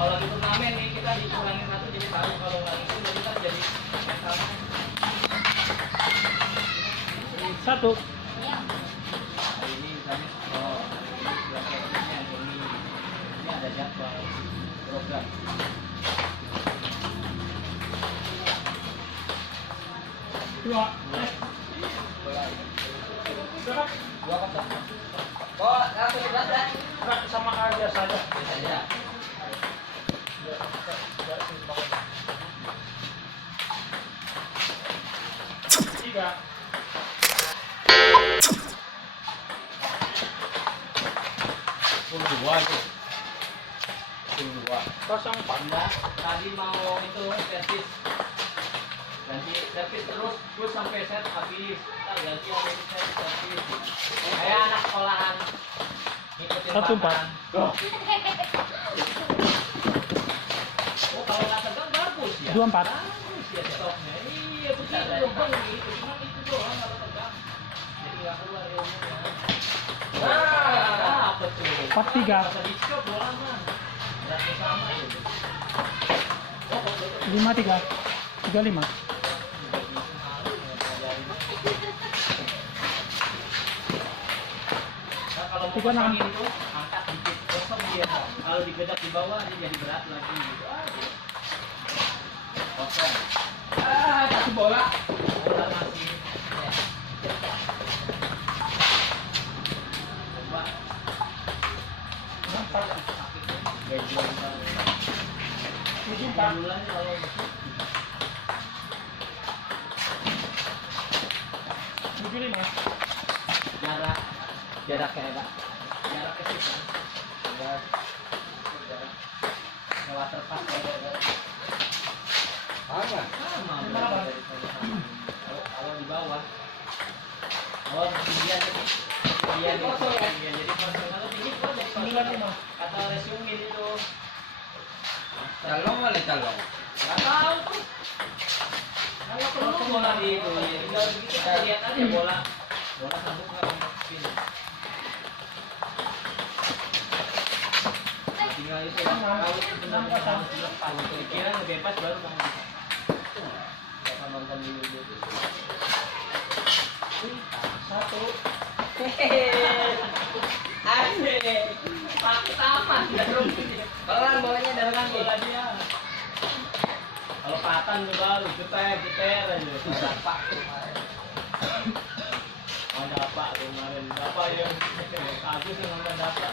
Kalau di turnamen nih kita dikurangin satu jadi baru, kalau nggak itu jadi kita jadi mentalnya. Satu. Hari ini misalnya ini ada jadwal program. Dua. Dua kotak. Oh, aku berat ya? Sama aja saja. Biasa aja. Tiga. Dua itu. Dua. 04. Enggak, tadi mau itu servis. Ganti servis terus sampai set habis. Kita ganti ada set servis. Kayak anak sekolahan. Ngikutin 14. papan. Oh, kalau nggak tegang bagus ya. 24. Bagus ya stoknya. Iya, begitu dong bang. Gitu. Cuma itu doang kalau tegang. Jadi nggak keluar ilmunya. Nah, apa tuh? 43. Masa di shop bola mah. Beratnya sama gitu. Oh, kok betul? 53. 35. Nah, kalau mau 36. pasangin itu angkat dikit kosong dia. Kalau digedak di bawah dia jadi berat lagi gitu. Kosong. Kasih bola. Bola masih. Ya. Coba. Gejol. Bulannya kalau 75. jaraknya Pak. Jaraknya sih kan. Jarak. Waterpark ya. Sama. Kalau di bawah. Oh, ketinggian jadi kosong ya. Jadi kosong. Kalau tinggi kok jadi 95. kata resume itu. Calong wala calong. Nggak tahu tuh. Kalau perlu bola di itu, ya tinggal begitu kita lihat aja bola. Bola sambung nggak mungkin. Tinggal itu kalau benar-benar lepas. Pikiran bebas baru kamu bisa. Kita nonton dulu dulu. Satu. Asik. Pakai taman jarum. Pelan bolanya darangan bola dia. Kalau patan tuh baru geter aja. Dapat kemarin. Oh dapat kemarin. Dapat yang Agus yang nonton dapat.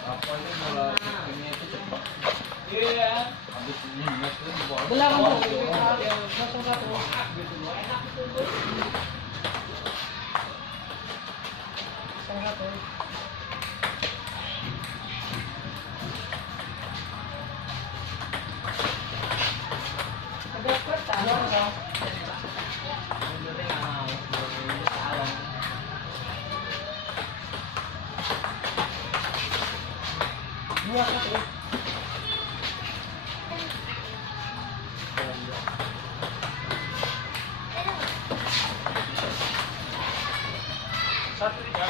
Apa ini bola ini itu cepat. Iya. Habis ini match itu bola. Belakang. Oh, yang 01 gitu loh. Enak itu tuh. 01. Ada kota. Dua satu. Satu tiga.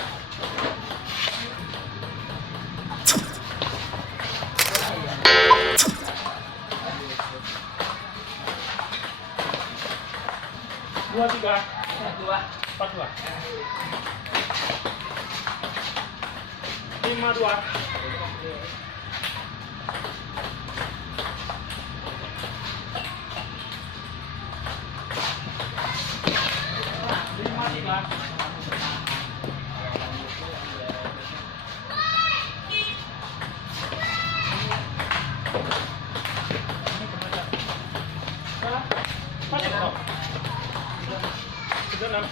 Dua tiga. Dua. 42. 52. 53. Masuk kok. 36.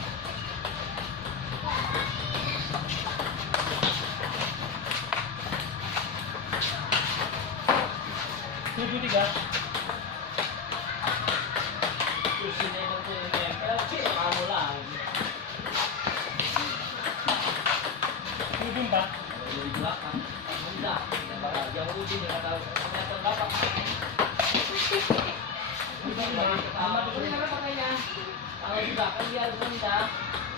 73. Kursinya itu nempel sih kamu lagi. 74. Kalau di belakang, enggak. Jauh ujung nggak tahu. Ternyata bapak. Sama itu ini apa pakainya? Kalau di belakang dia harus rendah.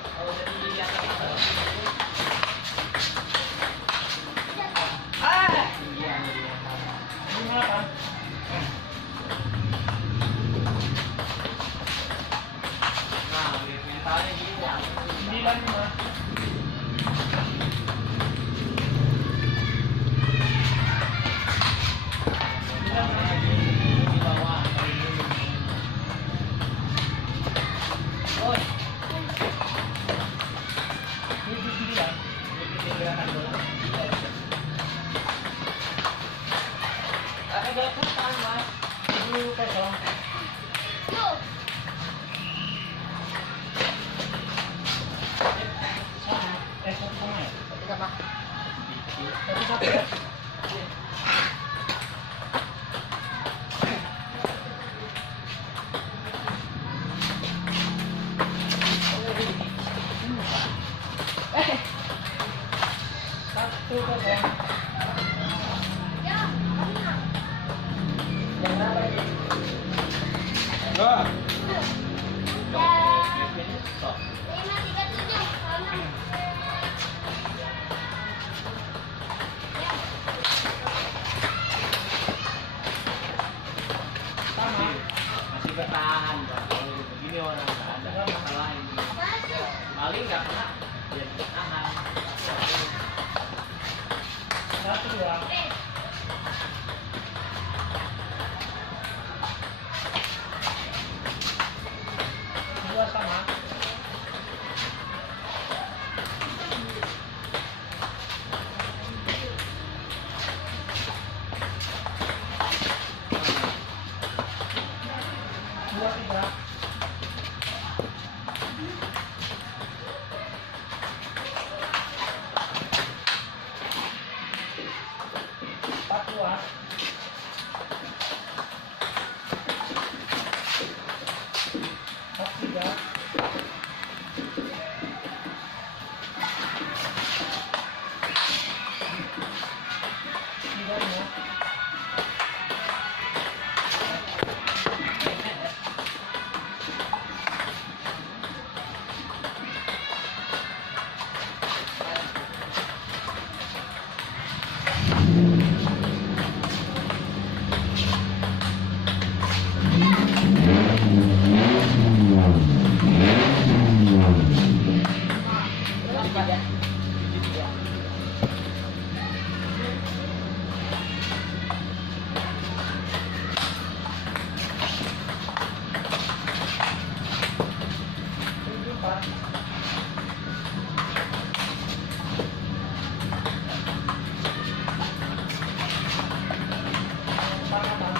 Kalau di atas atas. Tinggian di atas. di bawah. Oi, 79. ikutin gerakan bola. Ada gerakan mas. 7-0. Sama. 1-1 ya? Satu satu ya? Satu kosong. Enggak. Stop. Sama. Masih bertahan Bang. Kalau begini orang nggak ada masalah ini. Paling nggak kena ya tahan. 1-2. Dua sama. Dua tiga. Empat dua. Empat tiga. Tiga lima. Tujuh empat. Sama Bang.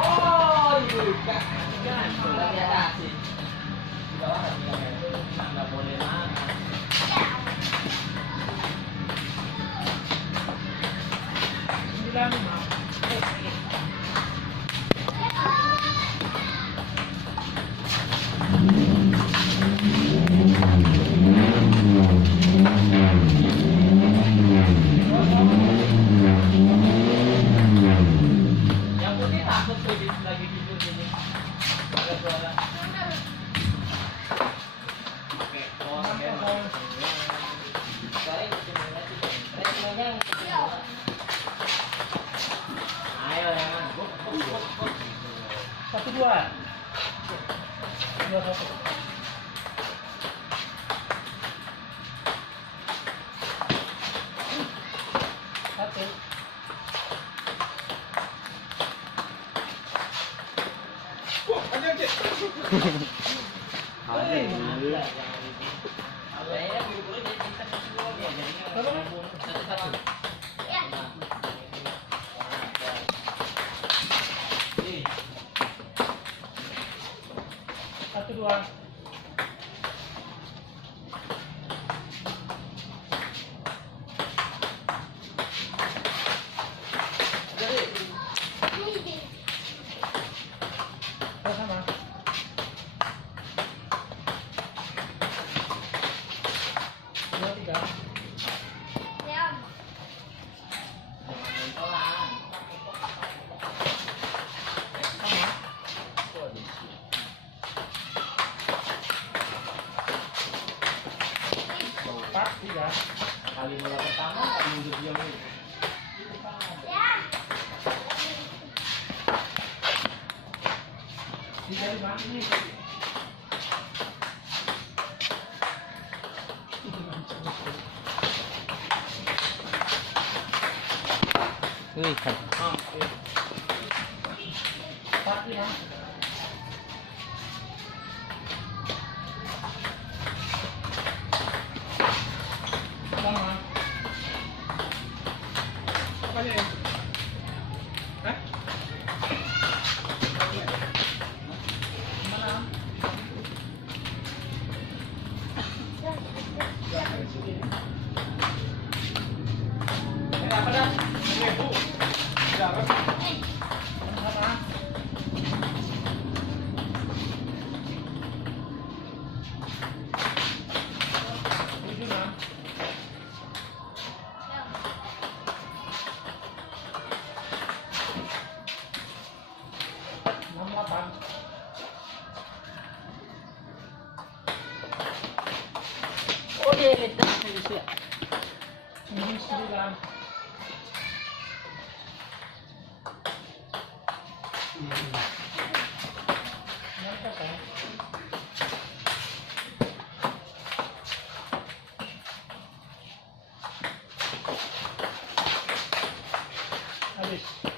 Oh, iya, kan sudah diatasi. Di bawah nggak boleh makan. 95. Yang putih takut tuh lagi tidur gini. Ada suara. Oke, oh, oke. Ayo jangan. Buk, buk, buk, buk. 1-2. 2-1. Satu. Wah, anjir, Cik. Ada ya. Ada ya, buru-buru jadi kita semua dia jadinya. Satu-satu. Nah. Ih, 1-2. jadi. Dua sama. 2-3. Jangan mentolan. Sama. Kondisi. 4-3. Kali bola pertama kali untuk dia ini. Tiga lima. Wih, kan. Empat 5. Sama. Apa nih? Hah? Mana? Ini apa dah? Ini bu. Jangan. Sama. Tujuh 6. 68. Oh, dia itu ya. 9. Habis.